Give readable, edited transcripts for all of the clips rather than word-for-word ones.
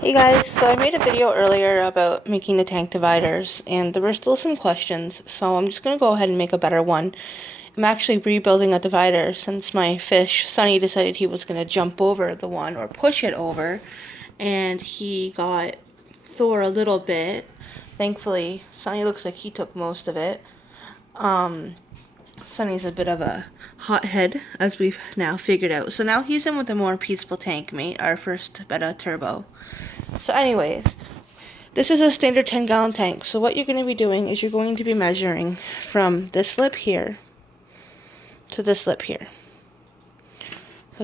Hey guys, so I made a video earlier about making the tank dividers, and there were still some questions, so I'm just going to go ahead and make a better one. I'm actually rebuilding a divider since my fish, Sunny, decided he was going to jump over the one, or push it over, and he got Thor a little bit. Thankfully, Sunny looks like he took most of it. Sunny's a bit of a hothead, as we've now figured out. So now he's in with a more peaceful tank mate, our first Betta Turbo. So anyways, this is a standard 10-gallon tank. So what you're going to be doing is you're going to be measuring from this lip here to this lip here.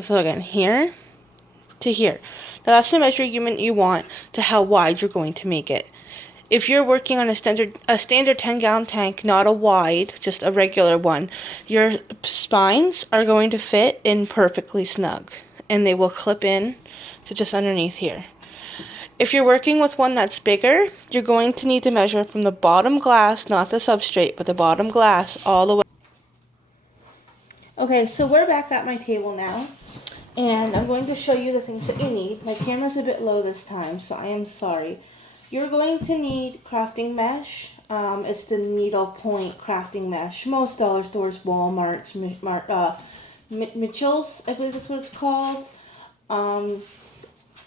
So again, here to here. Now that's the measurement you want to how wide you're going to make it. If you're working on a standard 10-gallon tank, not a wide, just a regular one, your spines are going to fit in perfectly snug, and they will clip in to just underneath here. If you're working with one that's bigger, you're going to need to measure from the bottom glass, not the substrate, but the bottom glass all the way. Okay, so we're back at my table now, and I'm going to show you the things that you need. My camera's a bit low this time, so I am sorry. You're going to need crafting mesh. It's the needle point crafting mesh. Most dollar stores, Walmart's, Mitchell's, I believe that's what it's called.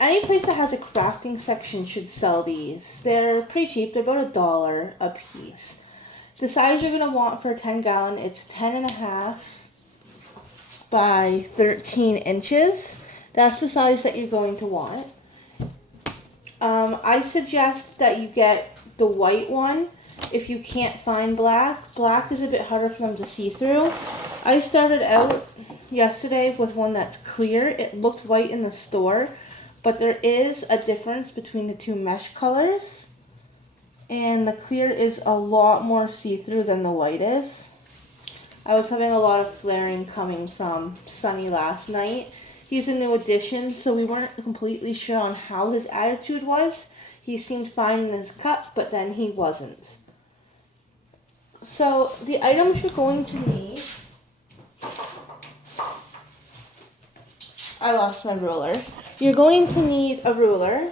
Any place that has a crafting section should sell these. They're pretty cheap. They're about $1 a piece. The size you're going to want for a 10-gallon, it's 10.5 by 13 inches. That's the size that you're going to want. I suggest that you get the white one if you can't find black. Black is a bit harder for them to see through. I started out yesterday with one that's clear. It looked white in the store, but there is a difference between the two mesh colors, and the clear is a lot more see-through than the white is. I was having a lot of flaring coming from Sunny last night. He's a new addition, so we weren't completely sure on how his attitude was. He seemed fine in his cup, but then he wasn't. So the items you're going to need... I lost my ruler. You're going to need a ruler.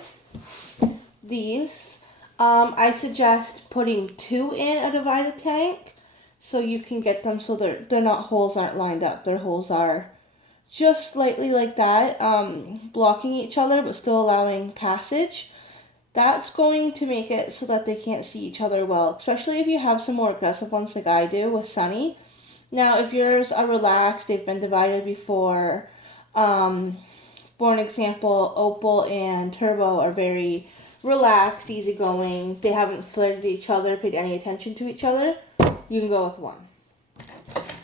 These. I suggest putting 2 in a divided tank so you can get them so they're not holes aren't lined up. Their holes are just slightly like that, blocking each other but still allowing passage. That's going to make it so that they can't see each other well, especially if you have some more aggressive ones like I do with Sunny. Now, if yours are relaxed, they've been divided before, for an example, Opal and Turbo are very relaxed, easygoing, they haven't flirted at each other, paid any attention to each other, you can go with one.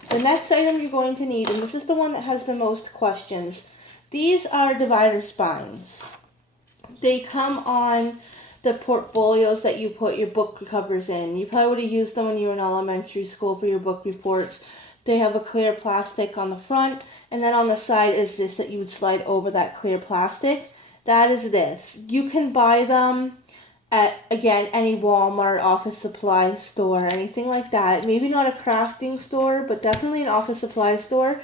The next item you're going to need, and this is the one that has the most questions, these are divider spines. They come on the portfolios that you put your book covers in. You probably would have used them when you were in elementary school for your book reports. They have a clear plastic on the front, and then on the side is this that you would slide over that clear plastic. That is this. You can buy them at, again, any Walmart, office supply store, anything like that. Maybe not a crafting store, but definitely an office supply store.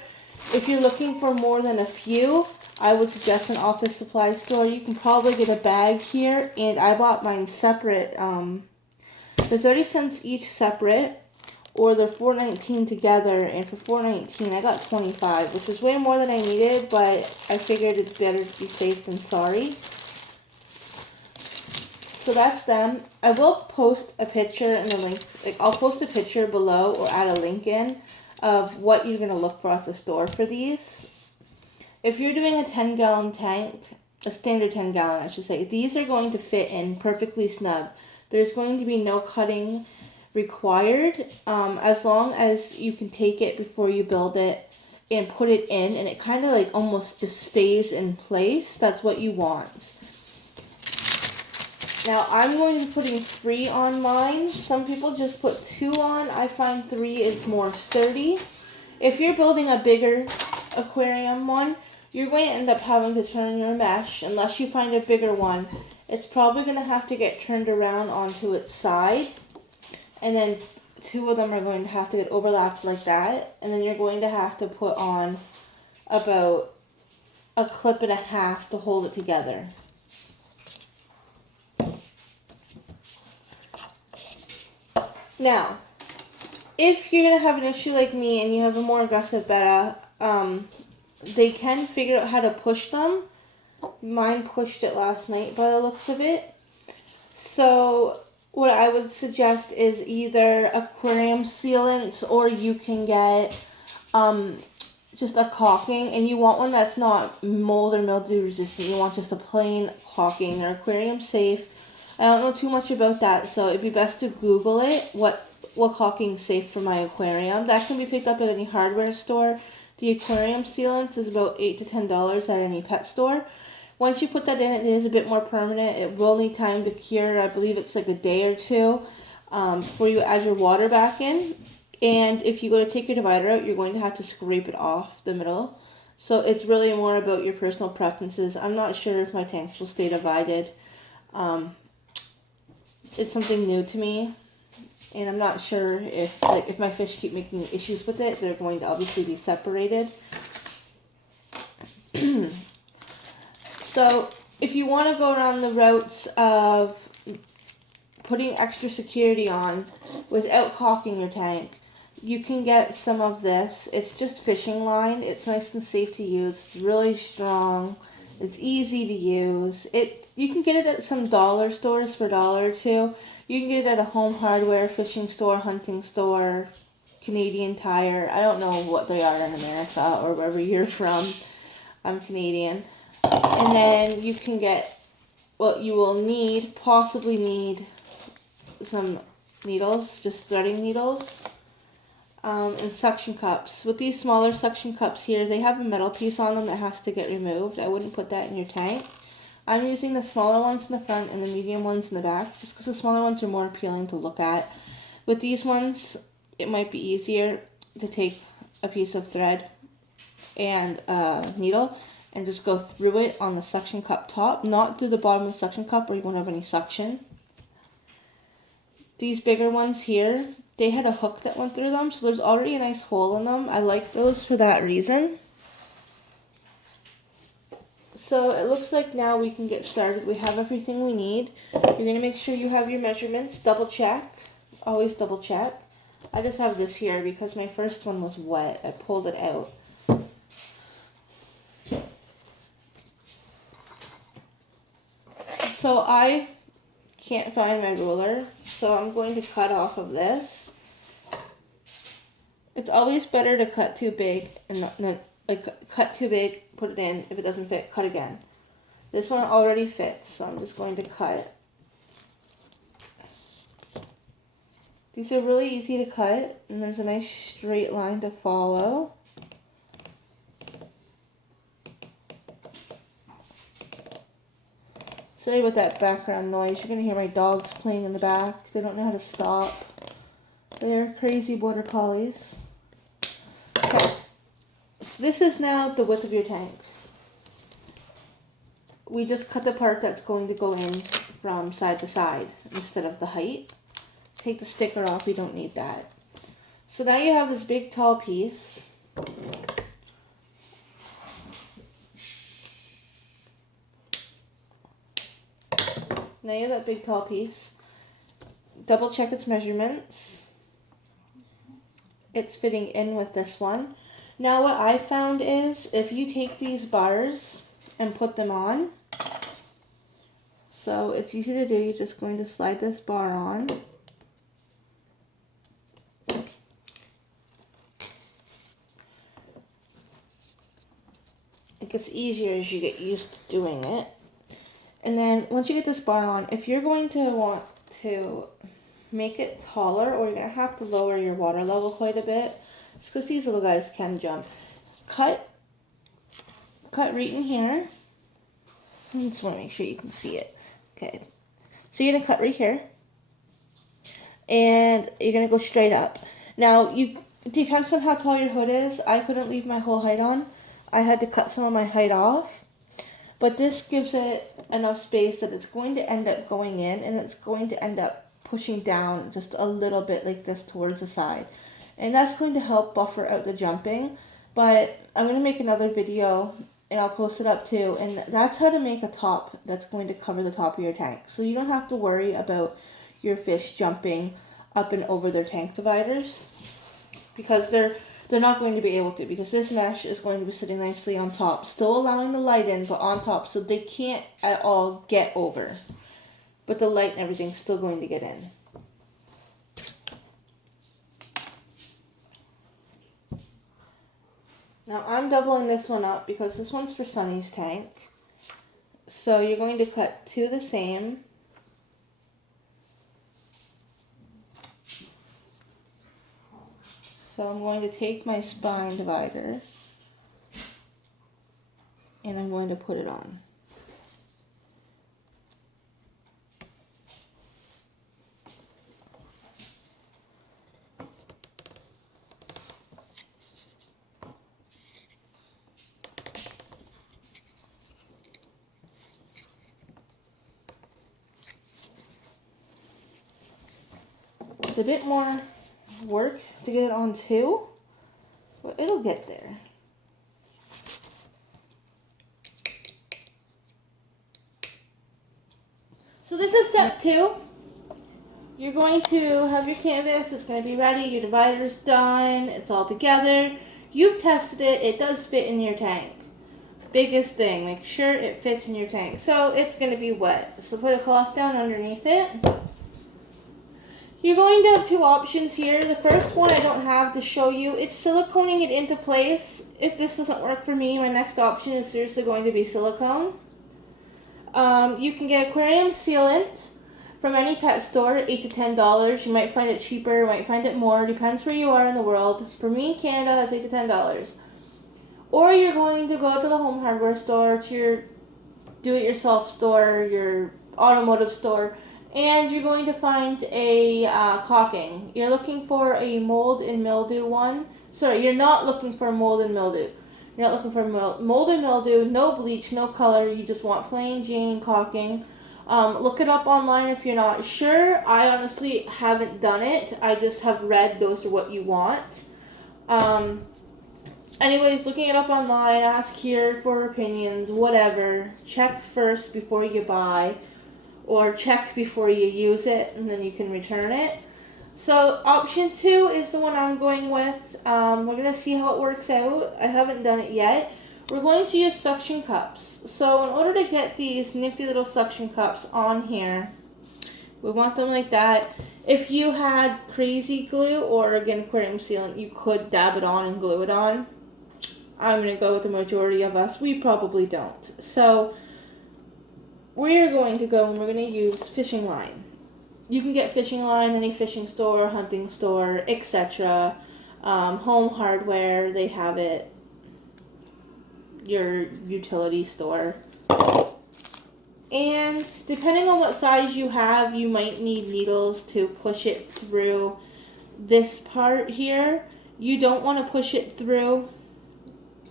If you're looking for more than a few, I would suggest an office supply store. You can probably get a bag here, and I bought mine separate. They're 30 cents each separate, or they're $4.19 together, and for $4.19 I got 25, which is way more than I needed, but I figured it's better to be safe than sorry. So that's them. I will post a picture and a link. I'll post a picture below or add a link in of what you're going to look for at the store for these. If you're doing a 10-gallon tank, a standard 10-gallon I should say, these are going to fit in perfectly snug. There's going to be no cutting required, as long as you can take it before you build it and put it in, and it kind of like almost just stays in place. That's what you want. Now I'm going to be putting 3 on mine. Some people just put 2 on. I find 3 is more sturdy. If you're building a bigger aquarium one, you're going to end up having to turn your mesh. Unless you find a bigger one, it's probably going to have to get turned around onto its side. And then 2 of them are going to have to get overlapped like that. And then you're going to have to put on about a clip and a half to hold it together. Now, if you're going to have an issue like me and you have a more aggressive betta, they can figure out how to push them. Mine pushed it last night by the looks of it. So what I would suggest is either aquarium sealants, or you can get just a caulking, and you want one that's not mold or mildew resistant. You want just a plain caulking. They're aquarium safe. I don't know too much about that, so it'd be best to Google it. What caulking is safe for my aquarium? That can be picked up at any hardware store. The aquarium sealant is about $8 to $10 at any pet store. Once you put that in, it is a bit more permanent. It will need time to cure. I believe it's like a day or two before you add your water back in. And if you go to take your divider out, you're going to have to scrape it off the middle. So it's really more about your personal preferences. I'm not sure if my tanks will stay divided. It's something new to me. And I'm not sure if my fish keep making issues with it, they're going to obviously be separated. So if you want to go around the routes of putting extra security on without caulking your tank, you can get some of this. It's just fishing line. It's nice and safe to use. It's really strong. It's easy to use. You can get it at some dollar stores for $1 or $2. You can get it at a home hardware, fishing store, hunting store, Canadian Tire. I don't know what they are in America or wherever you're from. I'm Canadian. And then you can get what you will need, possibly need some needles, just threading needles, and suction cups. With these smaller suction cups here, they have a metal piece on them that has to get removed. I wouldn't put that in your tank. I'm using the smaller ones in the front and the medium ones in the back, just because the smaller ones are more appealing to look at. With these ones, it might be easier to take a piece of thread and a needle and just go through it on the suction cup top, not through the bottom of the suction cup where you won't have any suction. These bigger ones here, they had a hook that went through them, so there's already a nice hole in them. I like those for that reason. So it looks like now we can get started. We have everything we need. You're going to make sure you have your measurements. Double check. Always double check. I just have this here because my first one was wet. I pulled it out. So I can't find my ruler, so I'm going to cut off of this. It's always better to cut too big and not cut too big, put it in. If it doesn't fit, cut again. This one already fits, so I'm just going to cut. These are really easy to cut, and there's a nice straight line to follow. Sorry about that background noise. You're going to hear my dogs playing in the back. They don't know how to stop. They're crazy border collies. Okay. So this is now the width of your tank. We just cut the part that's going to go in from side to side instead of the height. Take the sticker off. We don't need that. So now you have this big tall piece. Now you have that big tall piece. Double check its measurements. It's fitting in with this one. Now what I found is if you take these bars and put them on, so it's easy to do. You're just going to slide this bar on. It gets easier as you get used to doing it. And then once you get this bar on, if you're going to want to make it taller, or you're going to have to lower your water level quite a bit, just because these little guys can jump, cut right in here. I just want to make sure you can see it. Okay, so you're going to cut right here, and you're going to go straight up. Now, it depends on how tall your hood is. I couldn't leave my whole height on. I had to cut some of my height off. But this gives it enough space that it's going to end up going in, and it's going to end up pushing down just a little bit like this towards the side. And that's going to help buffer out the jumping. But I'm going to make another video, and I'll post it up too. And that's how to make a top that's going to cover the top of your tank. So you don't have to worry about your fish jumping up and over their tank dividers, because they're not going to be able to, because this mesh is going to be sitting nicely on top, still allowing the light in, but on top, so they can't at all get over. But the light and everything's still going to get in. Now I'm doubling this one up because this one's for Sunny's tank. So you're going to cut two the same. So I'm going to take my spine divider and I'm going to put it on. It's a bit more work to get it on too, but it'll get there. So this is step 2. You're going to have your canvas, it's going to be ready, your divider's done, it's all together. You've tested it, it does fit in your tank. Biggest thing, make sure it fits in your tank. So it's going to be wet, so put a cloth down underneath it. You're going to have 2 options here. The first one I don't have to show you. It's siliconing it into place. If this doesn't work for me, my next option is seriously going to be silicone. You can get aquarium sealant from any pet store, $8 to $10. You might find it cheaper, you might find it more, depends where you are in the world. For me in Canada, that's $8 to $10. Or you're going to go to the home hardware store, to your do-it-yourself store, your automotive store, and you're going to find a caulking. You're looking for a mold and mildew one. Sorry, you're not looking for mold and mildew. You're not looking for mold and mildew, no bleach, no color. You just want plain Jane caulking. Look it up online if you're not sure. I honestly haven't done it. I just have read those are what you want. Anyways, looking it up online, ask here for opinions, whatever. Check first before you buy, or check before you use it, and then you can return it. So option 2 is the one I'm going with. We're going to see how it works out. I haven't done it yet. We're going to use suction cups. So in order to get these nifty little suction cups on here, we want them like that. If you had crazy glue or again aquarium sealant, you could dab it on and glue it on. I'm going to go with the majority of us. We probably don't. So we're going to go and we're going to use fishing line. You can get fishing line any fishing store, hunting store, etc. Home hardware, they have it. Your utility store. And depending on what size you have, you might need needles to push it through this part here. You don't want to push it through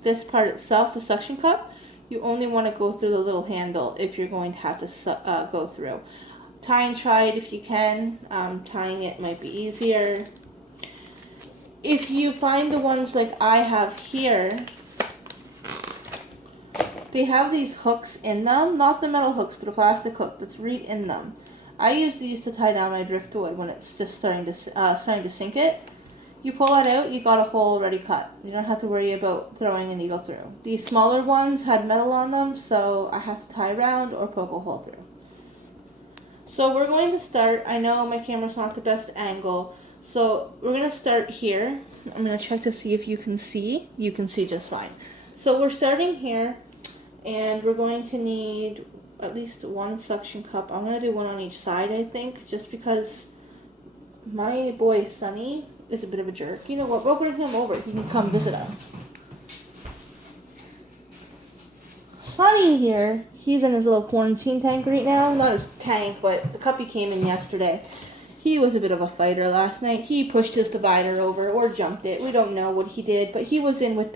this part itself, the suction cup. You only want to go through the little handle if you're going to have to go through. Tie and try it if you can. Tying it might be easier. If you find the ones like I have here, they have these hooks in them, not the metal hooks, but a plastic hook that's right in them. I use these to tie down my driftwood when it's just starting to sink it. You pull that out, you got a hole already cut. You don't have to worry about throwing a needle through. These smaller ones had metal on them, so I have to tie around or poke a hole through. So we're going to start. I know my camera's not the best angle, so we're going to start here. I'm going to check to see if you can see. You can see just fine. So we're starting here, and we're going to need at least 1 suction cup. I'm going to do 1 on each side, I think, just because my boy Sonny is a bit of a jerk. You know what? We'll bring him over. He can come visit us. Sonny here, he's in his little quarantine tank right now. Not his tank, but the cup he came in yesterday. He was a bit of a fighter last night. He pushed his divider over or jumped it. We don't know what he did, but he was in with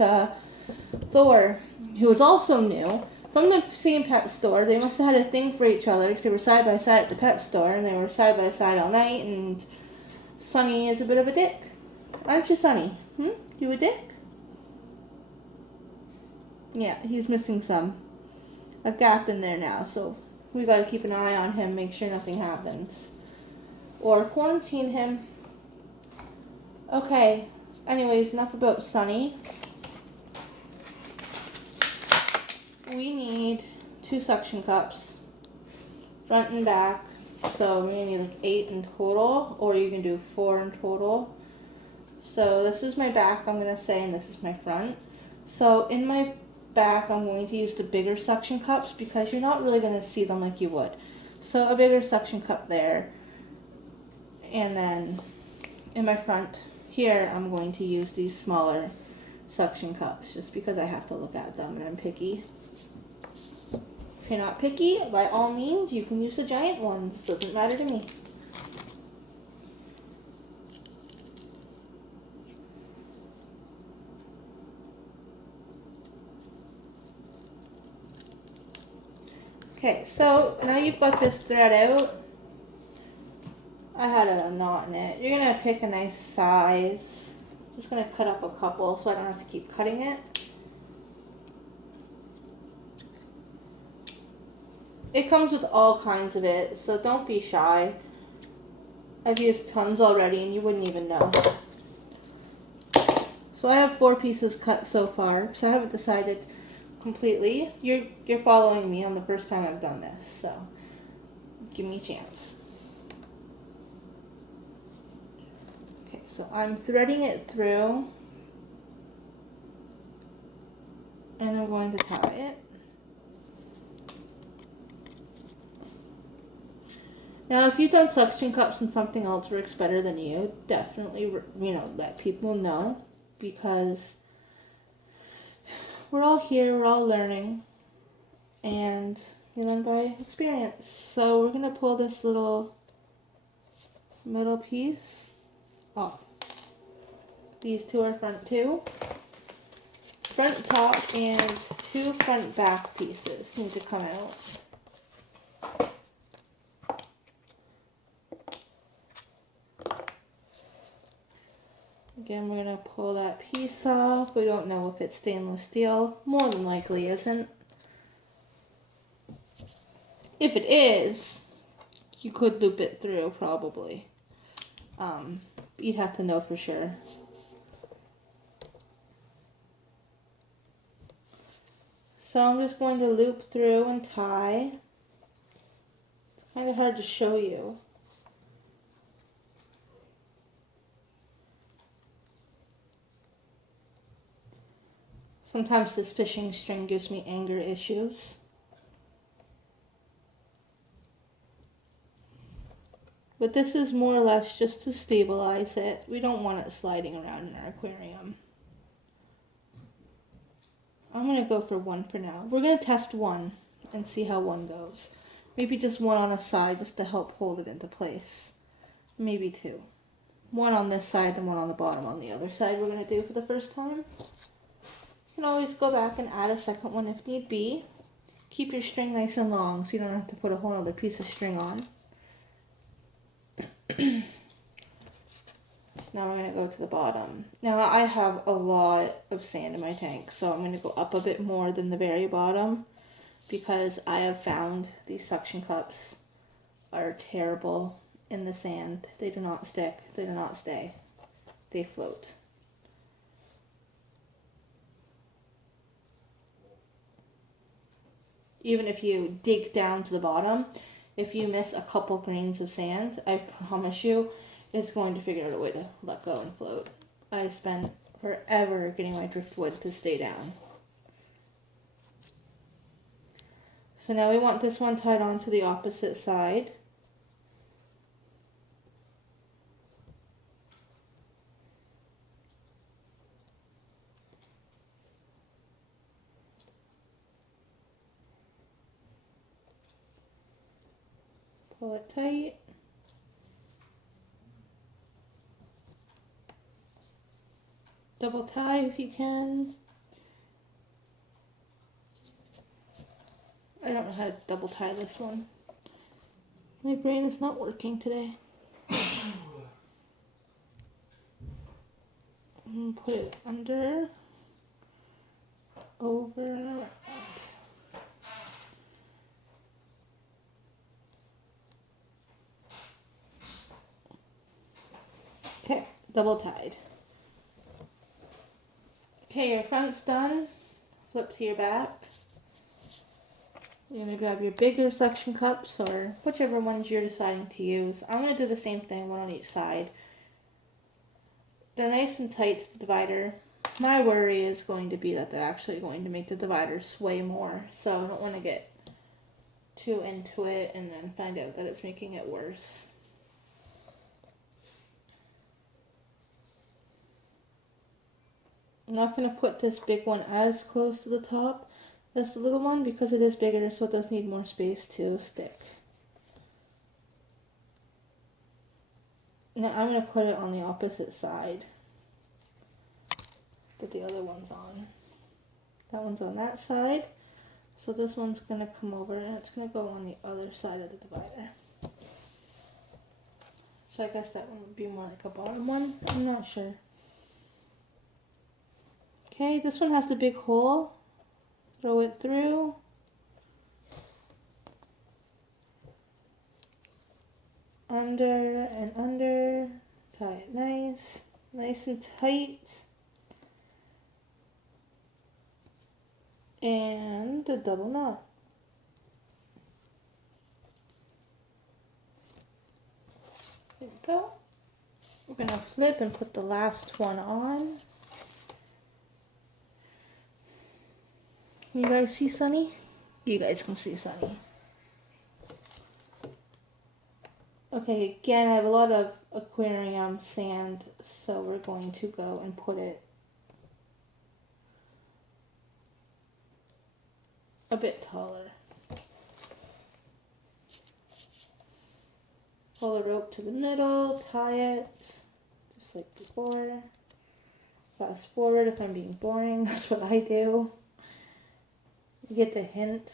Thor, who was also new, from the same pet store. They must have had a thing for each other because they were side by side at the pet store, and they were side by side all night, and Sonny is a bit of a dick. Aren't you, Sonny? You a dick? Yeah, he's missing a gap in there now, so we gotta keep an eye on him, make sure nothing happens. Or quarantine him. Okay, anyways, enough about Sunny. We need 2 suction cups, front and back. So we're gonna need like 8 in total, or you can do 4 in total. So this is my back, I'm gonna say, and this is my front. So in my back, I'm going to use the bigger suction cups because you're not really gonna see them like you would. So a bigger suction cup there. And then in my front here, I'm going to use these smaller suction cups just because I have to look at them and I'm picky. If you're not picky, by all means, you can use the giant ones. Doesn't matter to me. Okay, so now you've got this thread out. I had a knot in it. You're gonna pick a nice size. Just gonna cut up a couple so I don't have to keep cutting it. It comes with all kinds of it, so don't be shy. I've used tons already and you wouldn't even know. So I have 4 pieces cut so far, so I haven't decided completely. You're following me on the first time I've done this, so give me a chance. Okay, so I'm threading it through and I'm going to tie it. Now, if you've done suction cups and something else works better than you, definitely, let people know, because we're all here, we're all learning, and you learn by experience. So we're gonna pull this little middle piece off. These 2 are front 2. Front top and 2 front back pieces need to come out. Again, we're going to pull that piece off. We don't know if it's stainless steel. More than likely isn't. If it is, you could loop it through probably. You'd have to know for sure. So I'm just going to loop through and tie. It's kind of hard to show you. Sometimes this fishing string gives me anger issues. But this is more or less just to stabilize it. We don't want it sliding around in our aquarium. I'm going to go for 1 for now. We're going to test 1 and see how 1 goes. Maybe just 1 on a side just to help hold it into place. Maybe 2. 1 on this side and 1 on the bottom on the other side we're going to do for the first time. You can always go back and add a second one if need be. Keep your string nice and long so you don't have to put a whole other piece of string on. So now we're going to go to the bottom. Now I have a lot of sand in my tank, so I'm going to go up a bit more than the very bottom because I have found these suction cups are terrible in the sand. They do not stick. They do not stay. They float. Even if you dig down to the bottom, if you miss a couple grains of sand, I promise you, it's going to figure out a way to let go and float. I spent forever getting my driftwood to stay down. So now we want this one tied on to the opposite side. Pull it tight. Double tie if you can. I don't know how to double tie this one. My brain is not working today. And put it under, over, and around. Okay, double tied. Okay, your front's done. Flip to your back. You're going to grab your bigger suction cups or whichever ones you're deciding to use. I'm going to do the same thing, one on each side. They're nice and tight to the divider. My worry is going to be that they're actually going to make the divider sway more. So I don't want to get too into it and then find out that it's making it worse. I'm not going to put this big one as close to the top as the little one because it is bigger, so it does need more space to stick. Now I'm going to put it on the opposite side that the other one's on. That one's on that side, so this one's going to come over and it's going to go on the other side of the divider. So I guess that one would be more like a bottom one, I'm not sure. Okay, this one has the big hole. Throw it through. Under and under. Tie it nice and tight. And a double knot. There we go. We're going to flip and put the last one on. You guys see Sunny? You guys can see Sunny. Okay, again, I have a lot of aquarium sand, so we're going to go and put it a bit taller. Pull the rope to the middle, tie it, just like before. Fast forward if I'm being boring, that's what I do. You get the hint.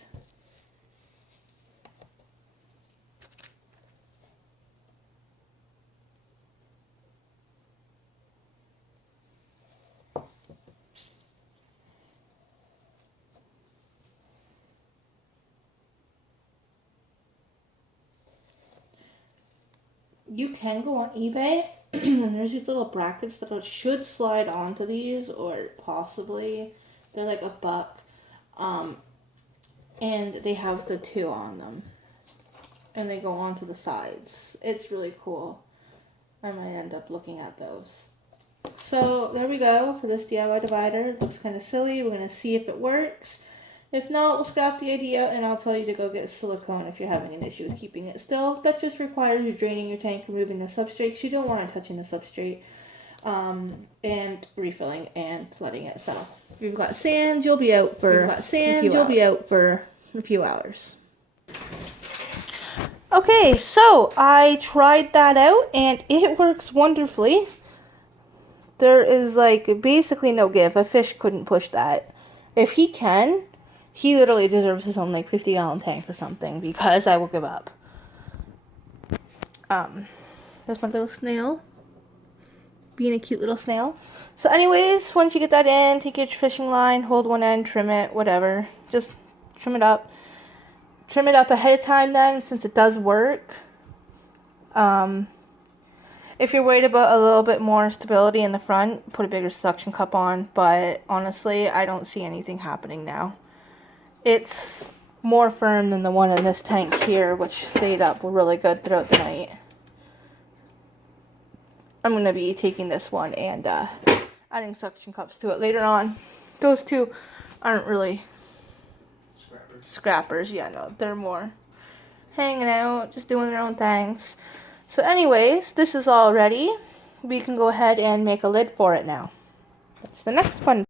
You can go on eBay and there's these little brackets that should slide onto these, or possibly they're like $1. And they have the 2 on them. And they go onto the sides. It's really cool. I might end up looking at those. So there we go for this DIY divider. It looks kind of silly. We're going to see if it works. If not, we'll scrap the idea and I'll tell you to go get silicone if you're having an issue with keeping it still. That just requires you draining your tank, removing the substrate. You don't want to touching the substrate. And refilling and letting it settle. If you've got sand, you'll be out for a few hours. Okay, so I tried that out and it works wonderfully. There is like basically no give. A fish couldn't push that. If he can, he literally deserves his own like 50-gallon tank or something, because I will give up. There's my little snail. Being a cute little snail. So anyways, once you get that in, take your fishing line, hold one end, trim it, whatever. Just trim it up. Trim it up ahead of time then, since it does work. If you're worried about a little bit more stability in the front, put a bigger suction cup on. But honestly, I don't see anything happening now. It's more firm than the one in this tank here, which stayed up really good throughout the night. I'm going to be taking this one and adding suction cups to it later on. Those two aren't really scrappers. Yeah, no, they're more hanging out, just doing their own things. So anyways, this is all ready. We can go ahead and make a lid for it now. That's the next one.